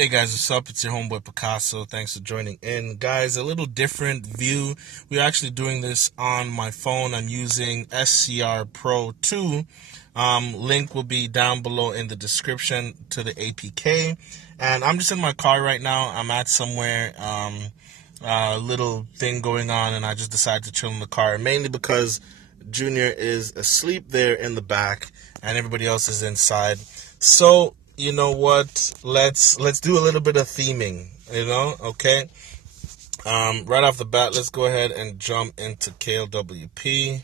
Hey guys, what's up? It's your homeboy Picaso. Thanks for joining in. Guys, a little different view. We're actually doing this on my phone. I'm using SCR Pro 2. Link will be down below in the description to the APK. And I'm just in my car right now. I'm at somewhere, a little thing going on, and I just decided to chill in the car, mainly because Junior is asleep there in the back and everybody else is inside. So, you know what? Let's do a little bit of theming, okay? Right off the bat, let's go ahead and jump into KLWP.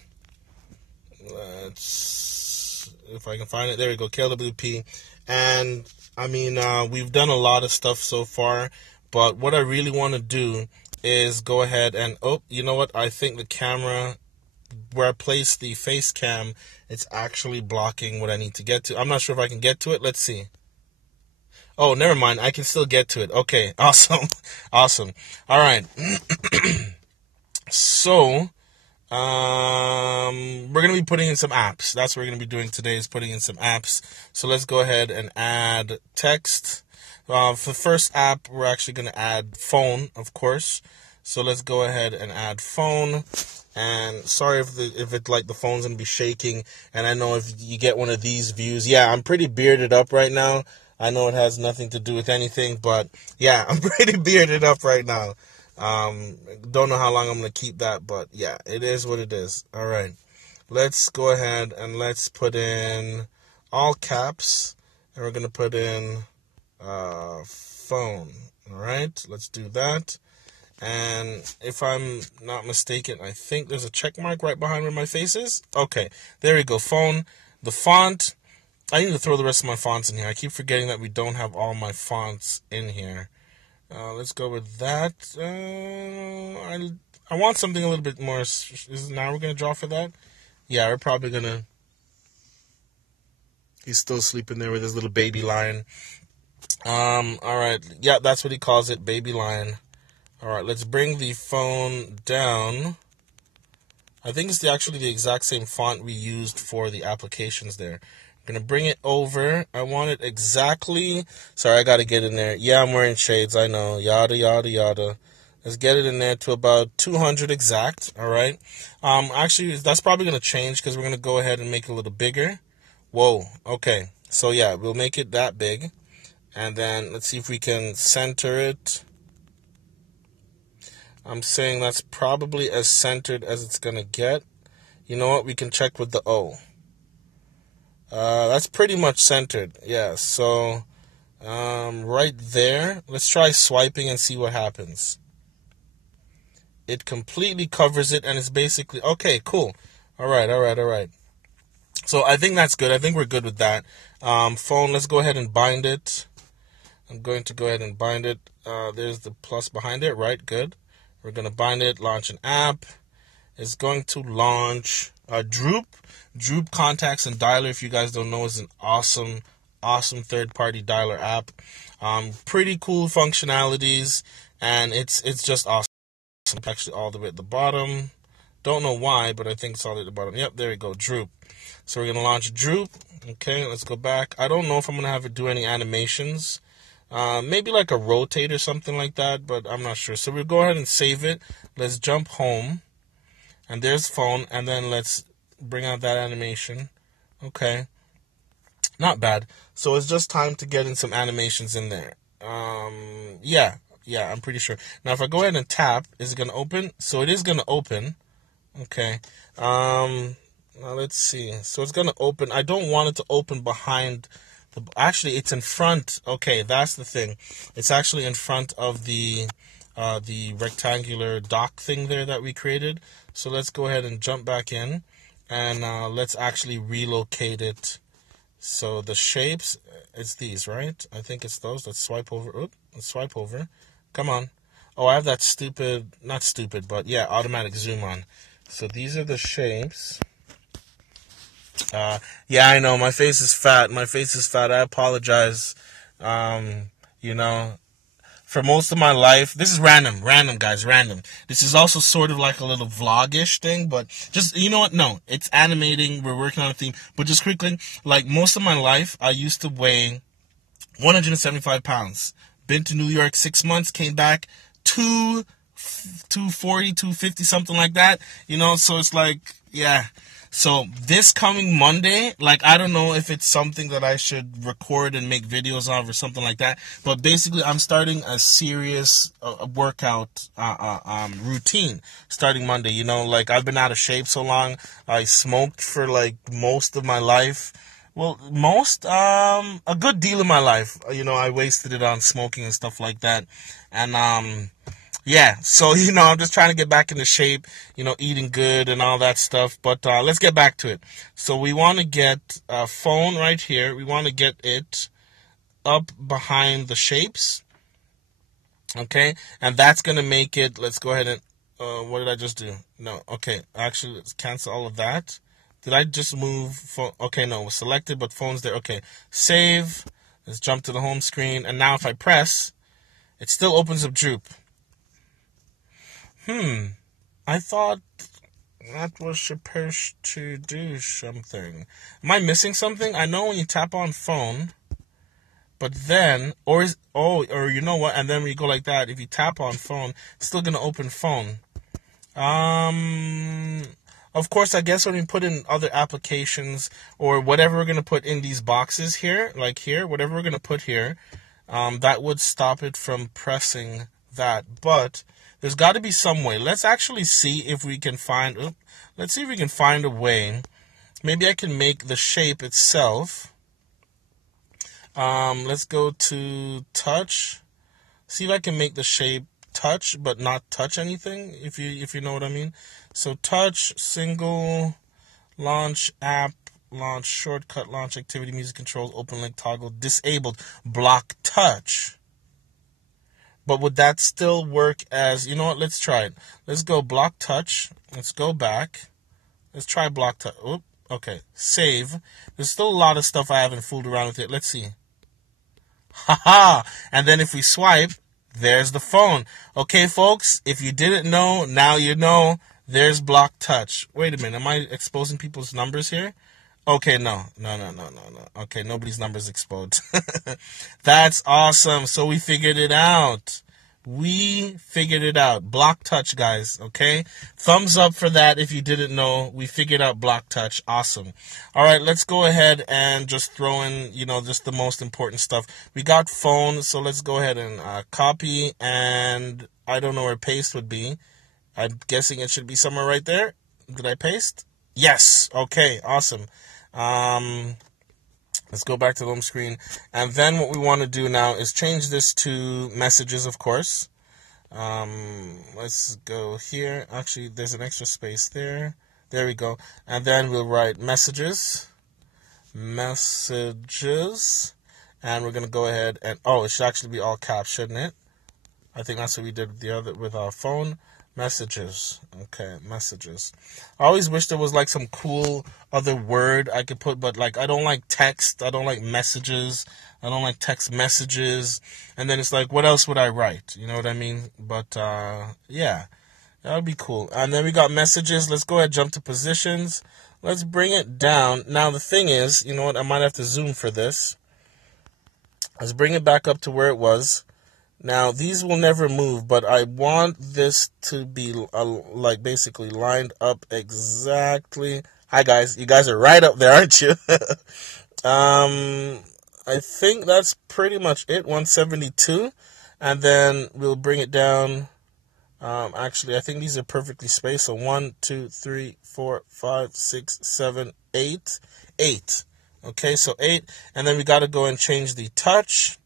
If I can find it, there we go, KLWP. And I mean, we've done a lot of stuff so far, but what I really want to do is go ahead and, you know what? I think the camera, where I place the face cam, it's actually blocking what I need to get to. I'm not sure if I can get to it. Let's see. Oh, never mind. I can still get to it. Okay, awesome. Awesome. All right. So, we're going to be putting in some apps. That's what we're going to be doing today, is putting in some apps. So let's go ahead and add text. For the first app, we're actually going to add phone, of course. So let's go ahead and add phone. And sorry if the phone's going to be shaking. And I know if you get one of these views. Yeah, I'm pretty bearded up right now. I know it has nothing to do with anything, but yeah, I'm pretty bearded up right now. Don't know how long I'm going to keep that, but yeah, it is what it is. All right, let's go ahead and let's put in all caps, and we're going to put in phone. All right, let's do that. And if I'm not mistaken, I think there's a check mark right behind where my face is. Okay, there we go, phone. The font, I need to throw the rest of my fonts in here. I keep forgetting that we don't have all my fonts in here. Let's go with that. I want something a little bit more. Now we're going to draw for that? Yeah, we're probably going to... He's still sleeping there with his little baby lion. All right. Yeah, that's what he calls it, baby lion. All right, let's bring the phone down. I think it's actually the exact same font we used for the applications there. I'm going to bring it over. I want it exactly... Sorry, I got to get in there. Yeah, I'm wearing shades, I know. Yada, yada, yada. Let's get it in there to about 200 exact, all right? Actually, that's probably going to change because we're going to go ahead and make it a little bigger. Whoa, okay. So, yeah, we'll make it that big. And then let's see if we can center it. I'm saying that's probably as centered as it's going to get. You know what? We can check with the O. That's pretty much centered. Yeah, so right there. Let's try swiping and see what happens. It completely covers it, and it's basically... Okay, cool. All right. So I think that's good. I think we're good with that. Phone, let's go ahead and bind it. I'm going to go ahead and bind it. There's the plus behind it, right? Good. We're going to bind it, launch an app. It's going to launch Droop. Droop Contacts and Dialer, if you guys don't know, is an awesome third-party dialer app. Pretty cool functionalities, and it's just awesome. It's actually all the way at the bottom. Don't know why, but I think it's all the way at the bottom. Yep, there we go, Droop. So we're going to launch Droop. Okay, let's go back. I don't know if I'm going to have it do any animations. Maybe like a rotate or something like that, but I'm not sure. So we'll go ahead and save it. Let's jump home. And there's phone, and then let's bring out that animation. Okay. Not bad. So it's just time to get in some animations in there. Yeah, I'm pretty sure. Now if I go ahead and tap, is it going to open? So it is going to open. Okay. Now let's see. So it's going to open. I don't want it to open behind... Actually, it's in front. Okay, that's the thing. It's actually in front of the rectangular dock thing there that we created. So let's go ahead and jump back in, and let's actually relocate it. So the shapes, it's these, right? I think it's those. Let's swipe over. Let's swipe over. Come on. Oh, I have that not stupid, but yeah, automatic zoom on. So these are the shapes. Yeah, I know, my face is fat. I apologize. For most of my life, this is random, guys, random. This is also sort of like a little vlog-ish thing, but just, you know what? No, it's animating. We're working on a theme. But just quickly, like most of my life, I used to weigh 175 pounds. been to New York 6 months, came back 240, 250, something like that, so it's like, yeah. So this coming Monday, like, I don't know if it's something that I should record and make videos of or something like that, but basically I'm starting a serious workout routine starting Monday. Like, I've been out of shape so long. I smoked for like most of my life. Well, a good deal of my life. I wasted it on smoking and stuff like that. And yeah, so, I'm just trying to get back into shape, eating good and all that stuff. But let's get back to it. So we want to get a phone right here. We want to get it up behind the shapes. Okay, and that's going to make it, let's go ahead and, what did I just do? No, okay, actually, let's cancel all of that. Did I just move phone? Okay, no, it was selected, but phone's there. Okay, save. Let's jump to the home screen. And now if I press, it still opens up Droop. I thought that was supposed to do something. Am I missing something? I know when you tap on phone, but then, or you know what? And then when you go like that, if you tap on phone, it's still gonna open phone. Of course, I guess when we put in other applications or whatever we're gonna put in these boxes here, like here, whatever we're gonna put here, that would stop it from pressing that. But there's got to be some way. Let's actually see if we can find. Let's see if we can find a way. Maybe I can make the shape itself. Let's go to touch. See if I can make the shape touch, but not touch anything. If you know what I mean. So touch, single, launch, app, launch, shortcut, launch, activity, music controls, open link, toggle, disabled, block touch. But would that still work as, you know what, let's try it. Let's go block touch. Let's go back. Let's try block touch. Oop, okay, save. There's still a lot of stuff I haven't fooled around with it. Let's see. Haha! And then if we swipe, there's the phone. Okay, folks, if you didn't know, now you know. There's block touch. Wait a minute, am I exposing people's numbers here? Okay, no. Okay, nobody's numbers exposed. That's awesome. So we figured it out. Block touch, guys, okay? Thumbs up for that if you didn't know. We figured out block touch. Awesome. All right, let's go ahead and just throw in, just the most important stuff. We got phone, so let's go ahead and copy, and I don't know where paste would be. I'm guessing it should be somewhere right there. Did I paste? Yes. Okay, awesome. Let's go back to the home screen. And then what we want to do now is change this to messages, of course. Let's go here. Actually, there's an extra space there. There we go. And then we'll write messages. And we're going to go ahead and, it should actually be all caps, shouldn't it? I think that's what we did with our phone. Messages. Okay, messages. I always wish there was like some cool other word I could put, but like I don't like text. I don't like messages. I don't like text messages. And then it's like, what else would I write? You know what I mean? But yeah, that would be cool. And then we got messages. Let's go ahead and jump to positions. Let's bring it down. Now the thing is, you know what? I might have to zoom for this. Let's bring it back up to where it was. Now, these will never move, but I want this to be, like, basically lined up exactly. Hi, guys. You guys are right up there, aren't you? I think that's pretty much it, 172. And then we'll bring it down. Actually, I think these are perfectly spaced. So 1, 2, 3, 4, 5, 6, 7, 8. 8. Okay, so 8. And then we got to go and change the touch.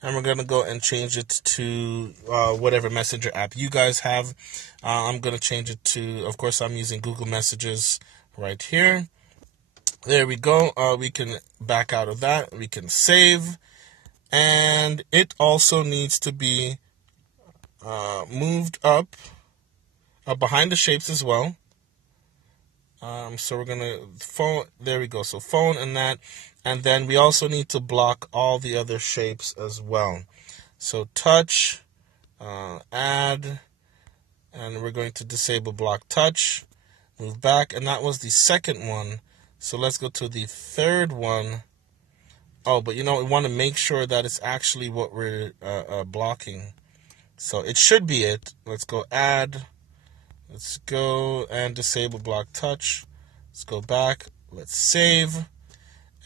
And we're going to go and change it to whatever messenger app you guys have. I'm going to change it to, of course, I'm using Google Messages right here. There we go. We can back out of that. We can save. And it also needs to be moved up behind the shapes as well. So we're going to phone. There we go. So phone and that. And then we also need to block all the other shapes as well. So touch, add, and we're going to disable block touch, move back, and that was the second one. So let's go to the third one. Oh, but you know, we want to make sure that it's actually what we're blocking. So it should be it. Let's go add. Let's go and disable block touch. Let's go back. Let's save.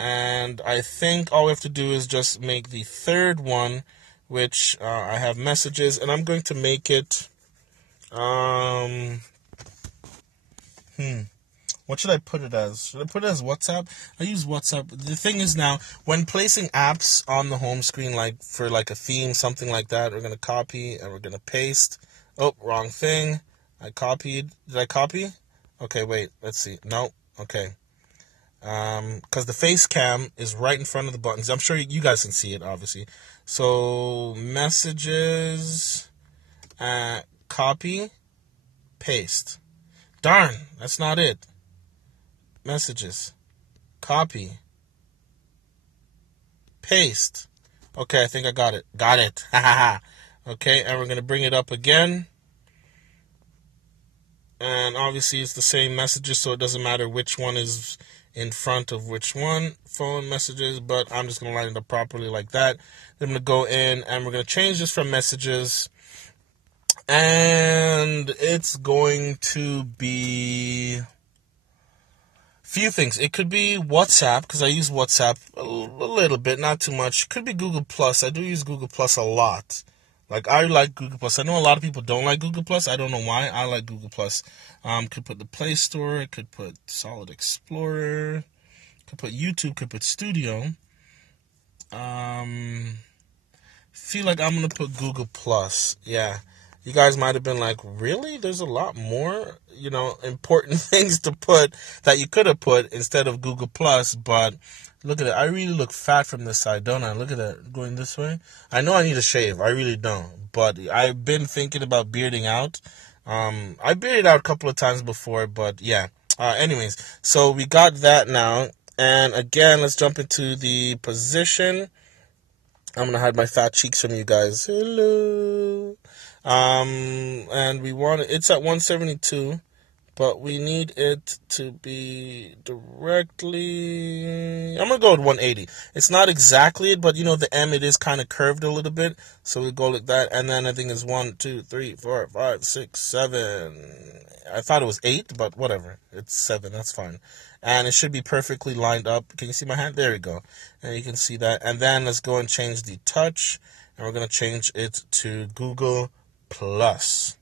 And I think all we have to do is just make the third one, which I have messages, and I'm going to make it, what should I put it as? Should I put it as WhatsApp? I use WhatsApp. The thing is now, when placing apps on the home screen, like for like a theme, something like that, we're going to copy and we're going to paste. Oh, wrong thing. I copied. Did I copy? Okay, wait. Let's see. No. Okay. Because the face cam is right in front of the buttons. I'm sure you guys can see it, obviously. So, messages, copy, paste. Darn, that's not it. Messages, copy, paste. Okay, I think I got it. Got it. Okay, and we're going to bring it up again. And obviously it's the same messages, so it doesn't matter which one is in front of which one. Phone messages, but I'm just going to line it up properly like that. Then I'm going to go in and we're going to change this from messages. And it's going to be few things. It could be WhatsApp, because I use WhatsApp a little bit, not too much. It could be Google Plus. I do use Google Plus a lot. Like, I like Google Plus. I know a lot of people don't like Google Plus. I don't know why. I like Google Plus. Could put the Play Store. Could put Solid Explorer. Could put YouTube. Could put Studio. Feel like I'm going to put Google Plus. Yeah. You guys might have been like, really? There's a lot more, important things to put that you could have put instead of Google Plus. But look at it. I really look fat from this side, don't I? Look at that going this way. I know I need a shave. I really don't. But I've been thinking about bearding out. I bearded out a couple of times before, but yeah. Anyways, so we got that now. And again, let's jump into the position. I'm going to hide my fat cheeks from you guys. Hello. And we want it's at 172, but we need it to be directly, I'm going to go with 180. It's not exactly it, but the M, it is kind of curved a little bit. So we go like that. And then I think it's 1, 2, 3, 4, 5, 6, 7. I thought it was 8, but whatever. It's 7. That's fine. And it should be perfectly lined up. Can you see my hand? There we go. And you can see that. And then let's go and change the touch. And we're going to change it to Google Plus.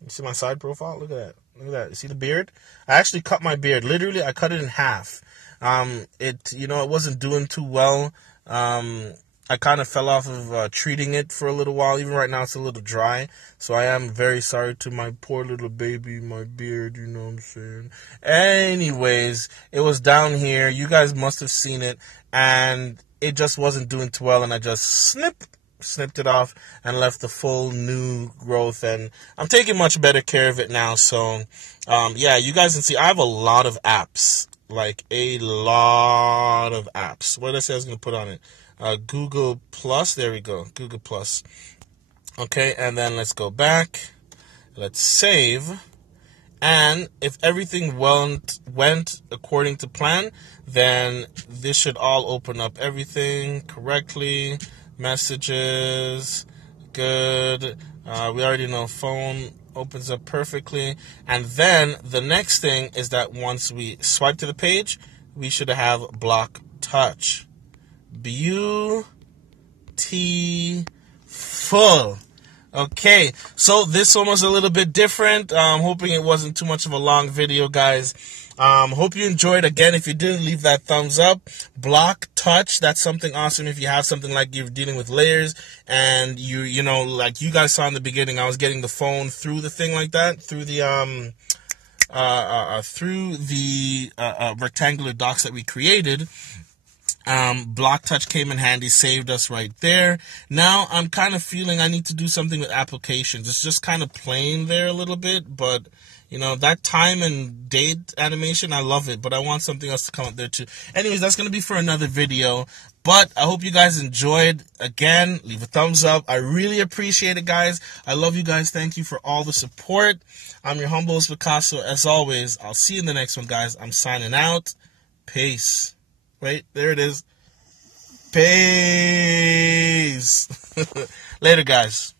You see my side profile? Look at that. Look at that. You see the beard? I actually cut my beard. Literally, I cut it in half. It wasn't doing too well. I kind of fell off of treating it for a little while. Even right now, it's a little dry. So I am very sorry to my poor little baby, my beard, you know what I'm saying? Anyways, it was down here. You guys must have seen it. And it just wasn't doing too well. And I just snipped it off and left the full new growth. And I'm taking much better care of it now. So, yeah, you guys can see I have a lot of apps. Like, a lot of apps. What did I say I was going to put on it? Google Plus. There we go. Google Plus. Okay, and then let's go back. Let's save. And if everything went according to plan, then this should all open up everything correctly. Messages. Good. We already know phone opens up perfectly. And then the next thing is that once we swipe to the page, we should have block touch. Beautiful. Okay, so this one was a little bit different. I'm hoping it wasn't too much of a long video, guys. Hope you enjoyed. Again, if you did, leave that thumbs up. Block touch, that's something awesome. If you have something like you're dealing with layers and like you guys saw in the beginning, I was getting the phone through the thing like that, through the rectangular docks that we created. Block touch came in handy, saved us right there. Now I'm kind of feeling I need to do something with applications. It's just kind of plain there a little bit, but that time and date animation, I love it, but I want something else to come up there too. Anyways, that's going to be for another video, but I hope you guys enjoyed. Again, leave a thumbs up. I really appreciate it, guys. I love you guys. Thank you for all the support. I'm your humble host, Picaso. As always, I'll see you in the next one, guys. I'm signing out. Peace. Wait, there it is. Peace. Later, guys.